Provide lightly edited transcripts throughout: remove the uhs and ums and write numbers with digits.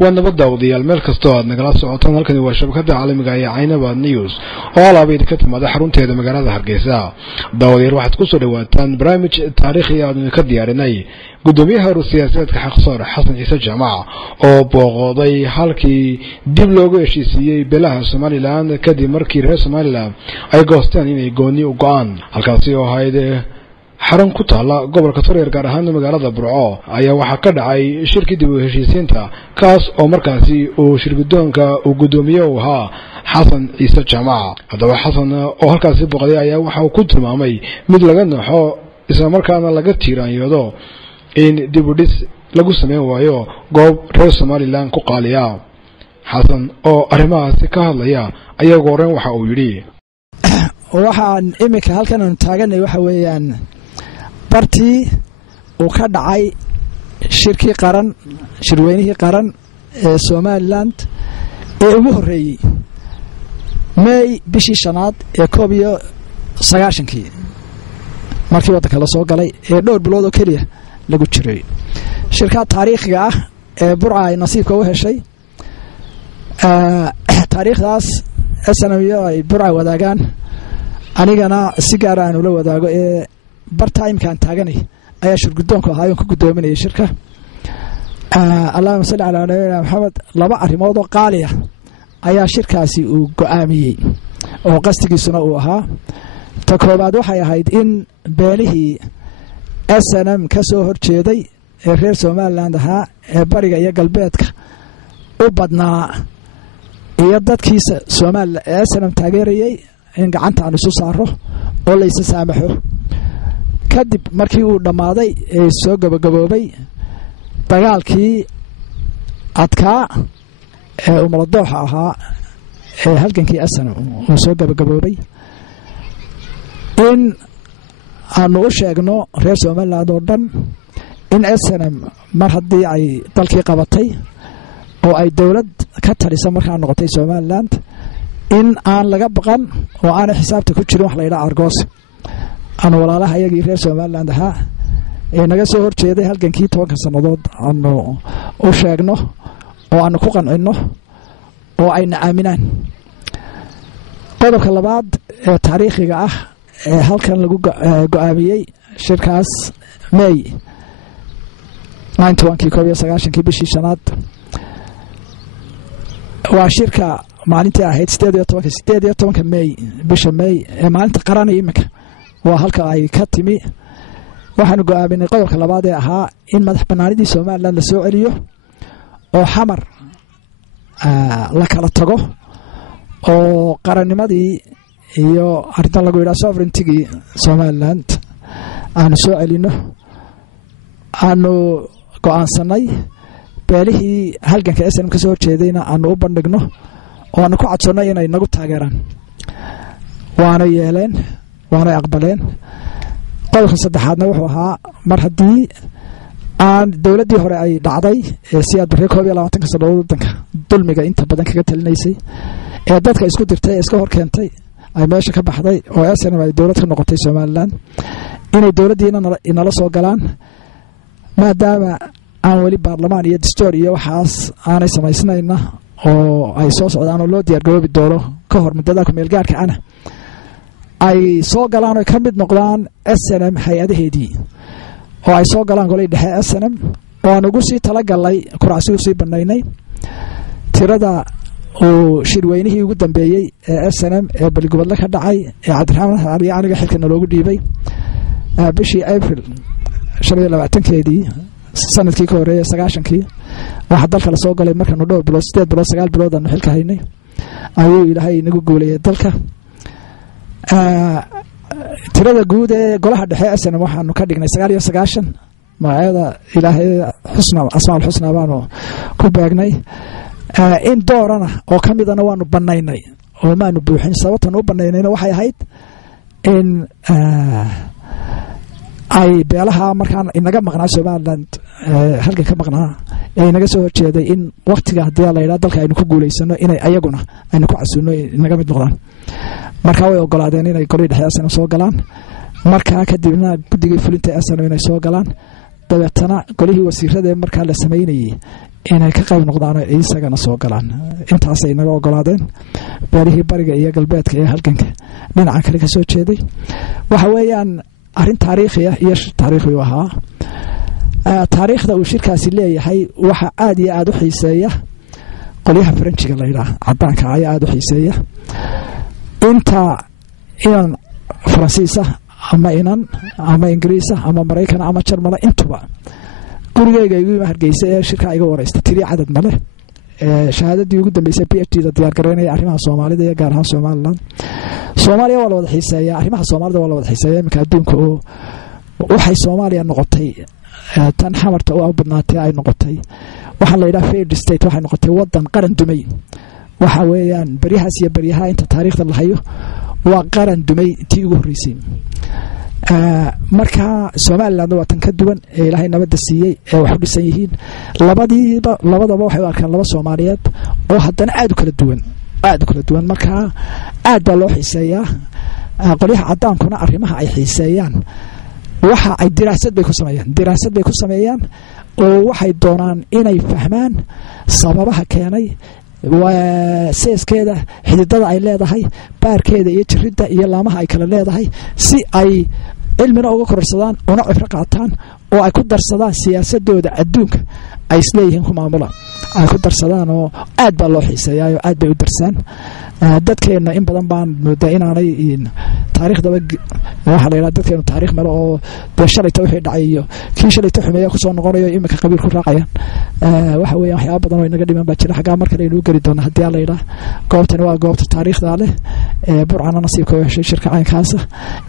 ونبدأ وضيال ملك استوى نقلاص عطانا لكن هو شبكة عالمية عينة نيوز وعلى بيد كتب ماذا حرونت هذا مقالة هرقيسة داودير واحد كسر واتان برامج تاريخي يعني كديارناي قدوميها السياسات كحقصار حسن عيسى جماعة أو بغضي حالكي دبلوغو يشيسيي بلاها سومالي لاند كدي مركي رئيس سومالي لاند أي قوستان إني قوني وقان هالكاسيو هايده xarun ku taala gobolka Togdheer gaar ahaan magaalada Burco ayaa waxa ka dhacay shirkii dib u heshiisiinta kaas oo markaasi uu shirgudoonka uu gudoomiye u ahaa Xasan Ciise Jaamac hadaba Xasan oo halkaasi boqoday ayaa waxa uu ku tilmaamay mid laga naxo isla markaana laga tiiraanyado in dib u dhis lagu sameeyo waayo goob reer Somaliland ku qaaliya Xasan oo arrimahaasi ka hadlaya ayaa gooreen waxa uu yiri waxaan imika halkan aan taaganay waxa weeyaan bartii uu ka dhacay shirkii qaran shirweynihii qaran ee Somaliland ee ugu horeeyay May bishii shanaad ee 19 markii waddanka la soo galay ee dhowr bilood oo kaliya lagu jiray shirka taariikhiga ah ee Burco ay nasiibka u heshay taariikhdaas SNM ay Burco wadaagaan anigana si gaar ah ula wadaago ee bartime kan taaganay ayaa shirgudoonka ahaa oo ku gudoominayay shirka Allahumma salli ala nabiyyina Muhammad laba arimood oo qaaliya ayaa shirkaasi uu go'aamiyay oo qastigiisuna uu ahaa ta koobaad waxay ahayd in beelihii SNM ka soo horjeeday ee reer Somaliland ahaa ee bariga iyo galbeedka u badnaa iyo dadkiisa Somaliland SNM taageerayay in gacanta aan isu saaro oo la is saamaxo kadib markii uu dhamaaday ee soo gabagaboobay dagaalkii adkaa ee ummadooxa ahaa ee halgankii SNM uu soo gabagaboobay in aanu u sheegno reer Somaliland oo dhan in SNM mar haddii ay dalkii qabatay oo ay dawlad ka taliso markaa noqotay Somaliland in aan laga baqan oo aan xisaabta ku jirin wax la yiraahdo argos ana walaalaha ayagii reer Somaliland ahaa ee naga soo horjeeday halgankii 10 sanadood aanu u sheegno oo aanu ku qancino oo ayna aaminaan qodobka labaad ee taariikhiga ah ee halkan lagu go'aamiyay shirkaas May 19 bishii shanaad waa shirka maalintii ahayd 18 May bisha May ee maalinta qaran imika waa halka ay ka timi waxaanu go'aaminay qodobka labaad ee ahaa in madax banaanidii Somaliland la soo celiyo oo xamar la kala tago oo qarannimadii iyo arrinta lagu yiraahdo sovereignty Somaliland aanu soo celino aanu go'aansanay beelihii halganka SNM ka soo horjeedayna aanu u bandhigno oo aanu ku codsanay inay nagu taageeraan waana yeeleen waana aqbaleen qodobka saddexaadna wuxuu ahaa mar haddii aan dawladdii hore ay dhacday ee siyaad barre 12 sanadood waddanka dulmiga inta badan kaga talinaysay ee dadka isku dirtay ee iska hor keentay ay meesha ka baxday oo SNM ay dawlad ka noqotay Somaliland inay dawladdiina inala soo galaan maadaama aan wali baarlamaan iyo dastuur iyo waxaas aanay samaysnayna oo ay soo socdaan oo loo diyaar garoobi doono ka hor muddada ku meel gaarka ana ay soo galaan oo ka mid noqdaan SNM hay'adaheedii oo ay soo galaan golay dhexe SNM oo aan ugu sii tala galay kuraasi u sii banaynay tirada oo shirweynihii ugu dambeeyay ee SNM ee balgobol ka dhacay ee Cabdiraxmaan Ali aniga xilkana loogu dhiibay bishii April 25keedii sanadkii ka horeeyay 9kii waxa dalka la soo galay markaan dhowr bilood 8 bilood 9 bilood aan xilka haynay ayuu Ilaahay inagu gooleeyay dalka tirada guud ee golaha dhexe SNM waxaanu ka dhignay 99 magacyada Ilaahay xusna asmaa'ul xusna baanu ku baagnay in doorana oo kamidana waanu banaynay oo maanu buuxin sababtan u banaynayna waxay ahayd in ay beelaha markaan inaga maqnaa Somaliland halka ka maqnaa ee inaga soo horjeeday in waqtiga hadii la yiraahdo dalka aynu ku guuleysano inay ayaguna aynu ku casuuno inaga mid noqdaan marka way ogolaadeen inay golay dhexe soo galaan marka kadibna guddiga fulinta SNM inay soo galaan dabeetana golihii wasiirada marka la sameeyay inay ka qayb noqdaan oo isagana soo galaan intaasay naga ogolaadeen beerihii bariga iyo galbeedka ee halganka dhinaca kale ka soo jeeday waxa weeyaan arrin taariikhi ah iyo taariikhi u ahaa taariikhda uu shirkaasi leeyahay waxa aad iyo aad u xiiseeya qolyaha Faransiga la yiraahdo cadaanka ayaa aad u xiiseeya inta inan Faransiisa ama inan ama Ingiriis ama Mareykan ama Jarmal intuba gurigayga igu Hargeysa ee shirka iga wareystay tiri cadad male shahaadadii ugu dambeysay PhD da diyaar gareynay arrimaha Soomaalida iyo gaar ahaan Soomaaliland Soomaaliya waa la wada xiiseeya arrimaha Soomaalida waa la wada xiiseeya marka adduunka waxay Soomaaliya noqotay tan xamarta oo badnaatay ay noqotay waxa la yiraahdaa failed state waxay noqotay wadan qaran dumay waxa weeyaan bariyahaas iyo bariyaha inta taariikhda la hayo waa qaran dumay tii ugu horeysay marka Soomaaliland waa tan ka duwan ee Ilaahay nabadda siiyay ee wax u dhisan yihiin labadaba waxay u arkaan laba Soomaaliyeed oo haddana aad u kala duwan marka aad baa loo xiiseeyaa qolyaha cadaankuna arrimaha ay xiiseeyaan waxa ay diraasad bay ku sameeyaan oo waxay doonaan inay fahmaan sababaha keenay seeskeeda xididada ay leedahay baarkeeda iyo jirida iyo laamaha ay kala leedahay si ay cilmina uga kororsadaan una cibro qaataan oo ay ku darsadaan siyaasadooda adduunka ay isleeyihiin ku maamula ay ku darsadaan oo aad baa loo xiiseeyaa oo aad bay u darsaan dadkeena in badan baan moodaa inaanay taariikhdaba waxa la yiraahdaa dadkeena taariikh male oo shalayta wixii dhacay iyo kii shalayta xumeeya ku soo noqonayo imika qabiil ku raacayaan waxa weeyaan waxyaabo badan oo inaga dhiman baa jira xagaa marka aynu gari doona hadii la yiraahdo goobtan waa goobta taariikhda leh burcana nasiibka oo heshay shirka caynkaas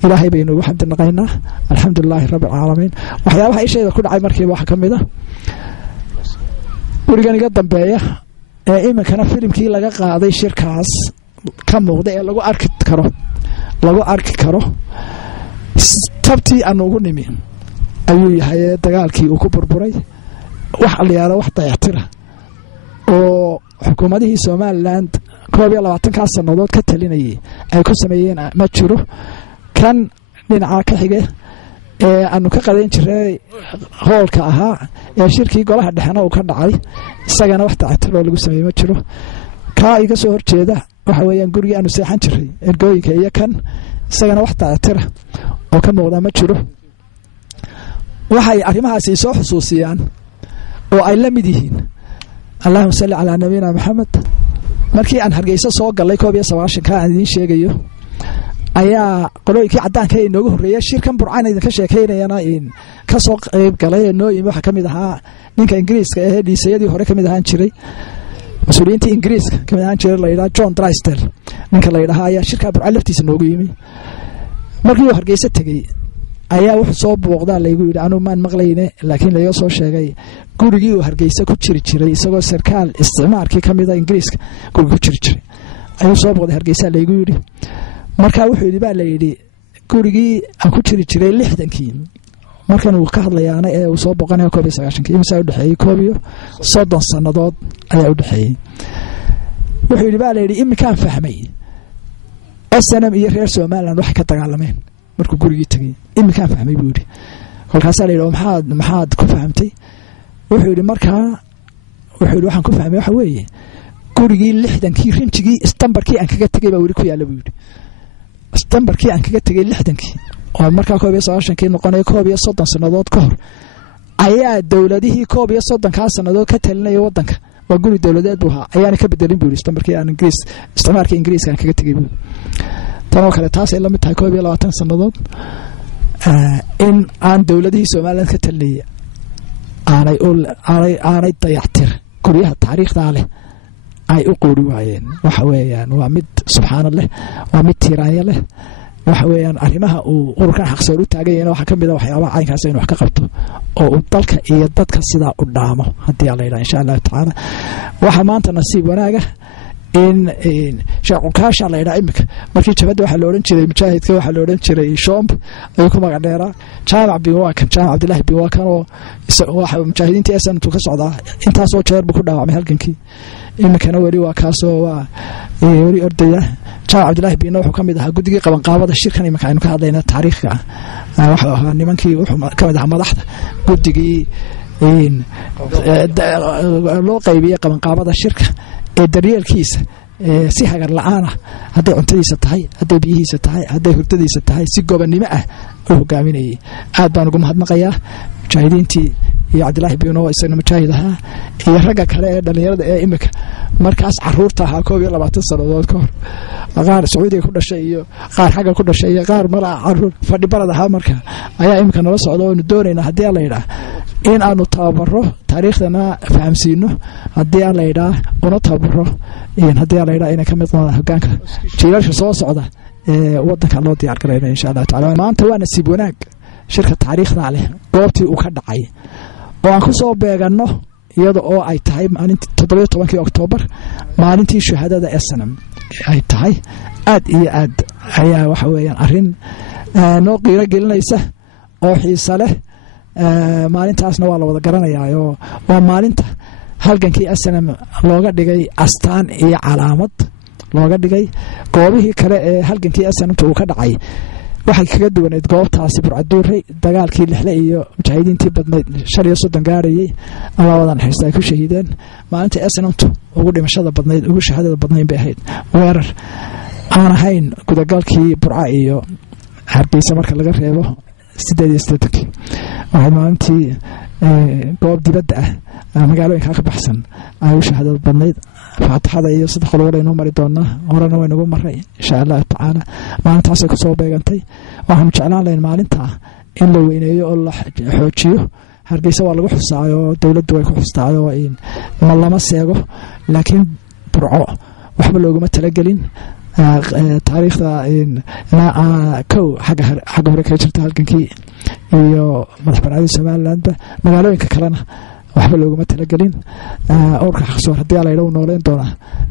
ilaahay baynu ugu xamdinaqaynaa alxamdulilaahi rabbil caalamiin waxyaabaha ishayda ku dhacay markii waxa kamid ah wariganiga dambeeya ee imikana filimkii laga qaaday shirkaas ka muuqda ee lagu arki karo tabtii aan ugu nimi ayuu yahay dagaalkii uu ku burburay wax aliyaaro wax dayactira oo xukuumadihii Soomaaliland 22 sanadood ka talinayay ay ku sameeyeen ma jiro kan dhinaca ka xigay ee aanu ka qadan jiray hoolka ahaa ee shirkii golaha dhexna uu ka dhacay isagana wax dayactiro lagu sameeyay ma jiro ka iga soo horjeeda waxa weeyaan gurigii aanu seexan jiray ergooyinka iyo kan isagana wax dayactira oo ka muuqda ma jiro waxay arrimahaasi soo xusuusiyaan oo ay la mid yihiin Allahumma salli ala nabiyina Muhammad markii aan Hargeysa soo galay 19 ka aan idin sheegayo ayaa qolooyinkii cadaanka ay noogu horeeyay shirkan burcaan idinka sheekeynayana in ka soo qayb galay noo yimi waxa kamid ahaa ninka Ingiriiska ee dhiisayadii hore kamid ahaan jiray mas'uuliyiinta Ingiriiska kamid ahaan jiray la yiraahdo John Drysdale ninka la yiraahdo ayaa shirka burcaan laftiisa noogu yimi markii uu Hargeysa tagay ayaa wuxuu soo booqdaa la igu yiri anu maan maqlayne laakiin la soo sheegay gurigii uu Hargeysa ku jiray isagoo sarkaal isticmaalkii kamid ah Ingiriiska guriga ku jiray ayuu soo booqday Hargeysa la igu yiri marka wuxuu yiri baa la yiri gurigii aan ku jiray 60kii markan uu ka hadlayaana ee uu soo boqanayo 19 imisa u dhaxeeyay 30 sanadood ayaa u dhaxeeyay wuxuu yiri baa la yiri imika fahmay SNM iyo reer Soomaaliland wax ka dagaalameen markuu gurigii tagay imika fahmay buu yiri halkaas la yiri maxaad ku fahamtay wuxuu yiri markaa wuxuu yiri waxaan ku fahmay waxa weeye gurigii 60kii rinjigii istambarkii aan kaga tagay baa wari ku yaala buu yiri istambarkii aan kaga tagay 60kii oo markaa 19 noqonay 30 sanadood ka hor ayaa dawladihii 30 sanadood ka talinay wadanka waa guri dawladeed buu ahaa ayaana ka bedelin buu istambarkii aan Ingiriiska aan kaga tagay buu tan kale taas ay la mid tahay 22 sanadood in aan dawladihii Soomaaliland ka talinay aanay dayactir guryaha taariikhda leh ay u qoori waayeen waxa weeyaan waa mid subxaanallah waa mid tiiraaya leh waxa weeyaan arrimaha uu ururkan xaqsoor u taagayeen waxa kamid ah waxyaabaha caynkaas inuu wax ka qabto oo uu dalka iyo dadka sida u dhaamo hadii Allah ilaahay insha Allah taala waxa maanta nasiib wanaaga in shaqo kaasha la ilaahay imika markii jabada waxa la oran jiray mujaahidka waxa la oran jiray shomb ay ku magac dheera jaamac biwaakan jaamac Abdullahi biwaakan oo waxa mujaahidiinta ee sanadku ka socda intaas oo jeer buu ku dhaawacmay halkankii imikana wali waa kaasoo waa wali ordaya jaamac Abdullahi biina wuxuu kamid ahaa guddigii qaban qaabada shirkan imika aynu ka hadlayna taariikhka waxa ahaa nimankii wuxuu kamid ahaa madaxda guddigii loo qaybiyay qabanqaabada shirka ee daryeelkiisa si hagar la'aana hadday cuntadiisa tahay hadday biyihiisa tahay hadday hurdadiisa tahay si gobonnimo ah u hogaaminayay aad baan ugu mahadnaqayaa mujaahidiintii iyo cabdilaahi bino isagana mujaahid ahaa iyo ragga kale ee dhallinyarada ee imika markaas caruurta ahaa 22 sannadood ka hor qaar Sacuudiga ku dhashay iyo qaar xagga ku dhashay iyo qaar mala caruur fadhi barad ahaa marka ayaa imika nala socdo oo doonayna haddii la yiraahdo in aanu tababaro taariikhdana fahamsiino haddii la yiraahdo una tababaro in haddii la yiraahdo inay ka mid noqdaan hoggaanka jiilasha soo socda ee wadanka loo diyaar gareeyo insha Allah taala maanta waa nasiib wanaag shirka taariikhda leh goobtii uu ka dhacay oo aan ku soo beegano iyada oo ay tahay maalintii 17 Oktoobar maalintii shahaadada SNM ay tahay aad iyo aad ayaa waxa weeyaan arin noo qiiro gelinaysa oo xiiso leh maalintaasna waa la wada garanayaa oo waa maalinta halgankii SNM looga dhigay astaan iyo calaamad looga dhigay goobihii kale ee halgankii SNM uu ka dhacay waxay kaga duwaneed goobtaasi burcaduuray dagaalkii lixle iyo mujaahidiintii badnayd 35 gaarayay labadan xiis ay ku shahiideen maalinta SNMtu ugu dhimashada badnayd ugu shahaadada badnayd bay ahayd weerar aan ahayn gudagalkii burca iyo Hargeysa marka laga reebo 88 waxa maalintii goob dibadda ah magaalooyinka ka baxsan ay u shahaadada badnayd faataxada iyo saddex qolob inoo mari doona horena way nagu maray insha Allah taala maalintaas ay ku soo beegantay waxaan jeclaan lahayn maalinta in la weyneeyo oo la xoojiyo Hargeysa waa lagu xusaayo dawladdu way ku xustaayo in ma lama seego laakiin burco waxba looguma talagelin taariikhda in xagga hore ka jirta halkankii iyo madaxbannaanida Soomaaliland magaalooyinka kalena waxba looguma talagelin urka xaqsoor haddii la yiraahdo nooleen doona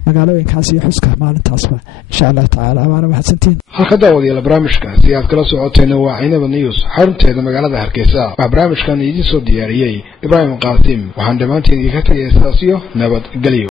magaalooyinkaas iyo xuska maalintaasba insha Allah taala amaana mahadsantiin halka daawadayaal barnaamijka si aad kala socoteen waa Aynaba News xarunteeda magaalada Hargeysa waa barnaamijkan idin soo diyaariyay Ibrahim Qaasim waxaan dhamaantiin idinka tagay nabad galiyo